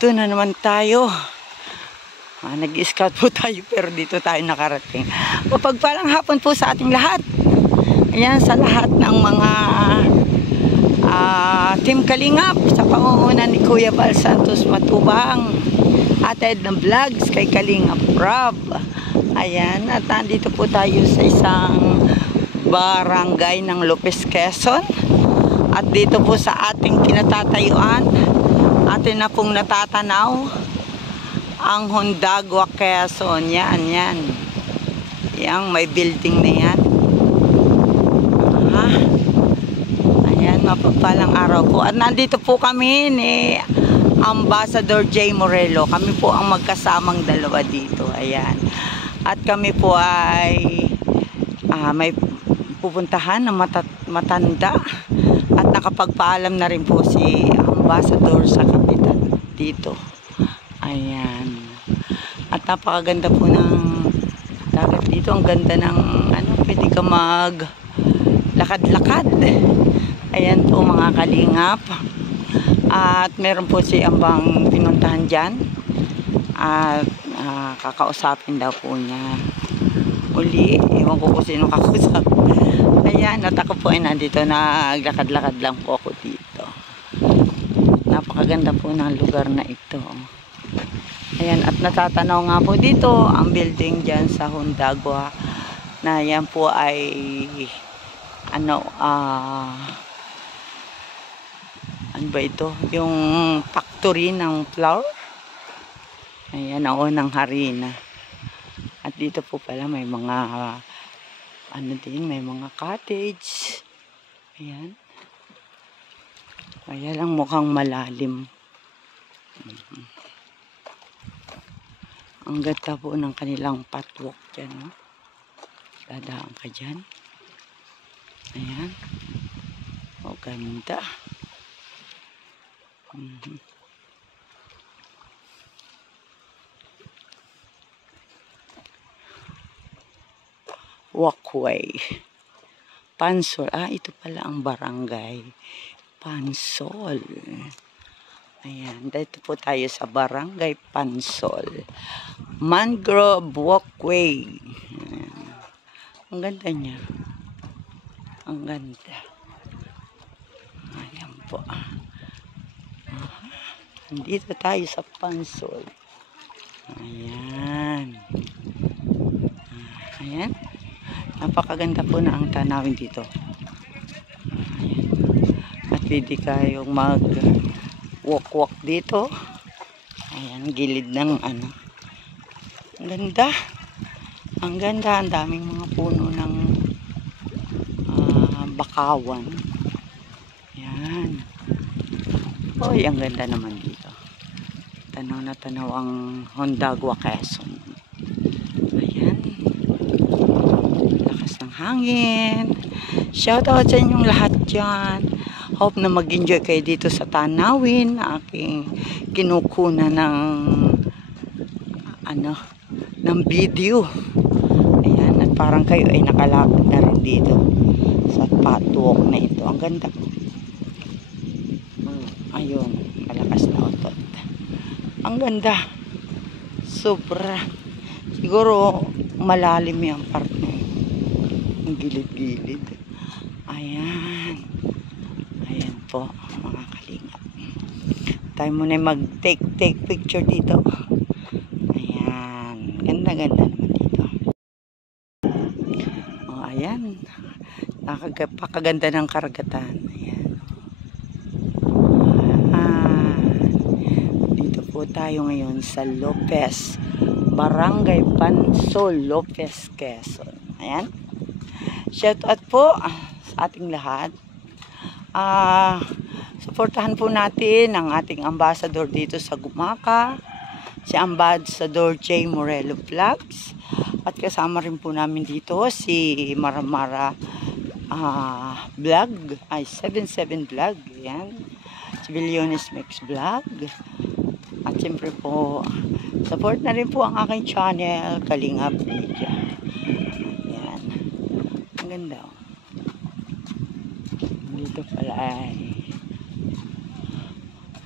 Dito na naman tayo. Nag-scout po tayo pero dito tayo nakarating. Mapagpalang hapon po sa ating lahat. Ayan, sa lahat ng mga Team Kalingap sa pangunguna ni Kuya Bal Santos Matubang. Atid ng vlogs kay Kalingap Rob. Ayan, at nandito po tayo sa isang barangay ng Lopez, Quezon. At dito po sa ating kinatatayuan, atin na pong natatanaw ang Hondagua, Quezon. Yan, yan. Yang may building na yan. Ayan, mapagpalang araw po. At nandito po kami ni Ambassador J. Morelo. Kami po ang magkasamang dalawa dito. Ayan. At kami po ay may pupuntahan na matanda. At nakapagpaalam na rin po si Ambassador sa kapitan dito. Ayan. At napakaganda po ng dagat dito. Ang ganda ng pwede ka mag lakad-lakad. Ayan po mga kalingap. At meron po si Ambang pinuntahan dyan. At kakausapin daw po niya uli. Ewan ko kung sino kakausap. Ayan, at ako po ay nandito. Naglakad-lakad lang po ako dito. Napakaganda po ng lugar na ito. Ayan, at natatanaw nga po dito ang building dyan sa Hondagua. Na yan po ay ano ba ito? Yung factory ng flour. Ayan, ang unang harina. At dito po pala may mga may mga cottage. Ayan. Kaya lang mukhang malalim. Ang ganda po ng kanilang patwalk dyan. No? Dadaan ka dyan. Ayan. O, ganda. Walkway. Pansol. Ito pala ang barangay. Pansol. Ayan. Dito po tayo sa barangay Pansol. Mangrove Walkway. Ayan. Ang ganda niya. Ang ganda. Ayan po. Dito tayo sa Pansol. Ayan. Ayan. Napakaganda po na ang tanawin dito. Ayan. At pwede kayong mag walk dito. Ayan, gilid ng Ang ganda. Ang ganda. Ang daming mga puno ng bakawan. Ayan. Oy, ang ganda naman dito. Tanaw na tanaw ang Hondagua, Quezon. Ayan. Lakas ng hangin. Shout out sa inyong lahat dyan. Hope na mag-enjoy kayo dito sa tanawin na aking kinukuna ng video. Ayan, at parang kayo ay nakalapit na rin dito sa patwalk na ito. Ang ganda. Ayun, malakas na otot. Ang ganda. Sobra. Siguro malalim yung part na yun. Ang gilid-gilid. Ayan. Ayan po, mga kalingap. Tayo muna mag-take picture dito. Ayan. Ganda-ganda naman dito. Ayan. Napakaganda ng karagatan. Ayan. Dito po tayo ngayon sa Lopez. Barangay Pansol, Lopez, Quezon. Ayan. Shout out po sa ating lahat. Suportahan po natin ang ating ambassador dito sa Gumaka, si Ambassador J. Morelo Vlogs. At kasama rin po namin dito si Maramara Vlog, 77 Vlog. Ayan. Si Billiones Mix Vlog. At siyempre po, support na rin po ang aking channel, Kalingap Media. Ayan. Ang ganda. Dito pala ay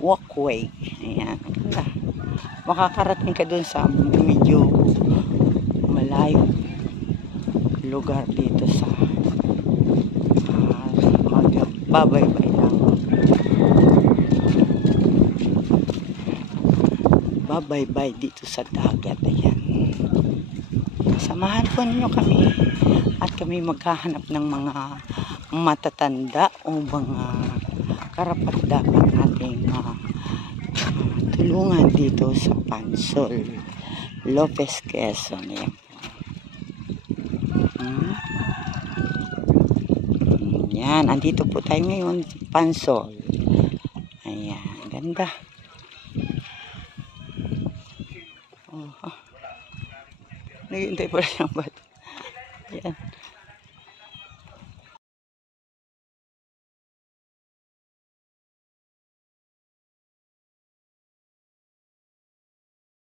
walkway. Ayan. Ganda. Makakarating ka dun sa medyo malayo lugar dito sa magbabaybay lang. Babaybay dito sa dagat. Ayan. Samahan po ninyo kami at kami maghahanap ng mga matatanda o mga karapat-dapat nating tulungan dito sa Pansol, Lopez, Quezon. Ayan. Yan, andito po tayo ngayon sa Pansol. Ayan, ganda. Naghihintay pala siyang bato. Ayan.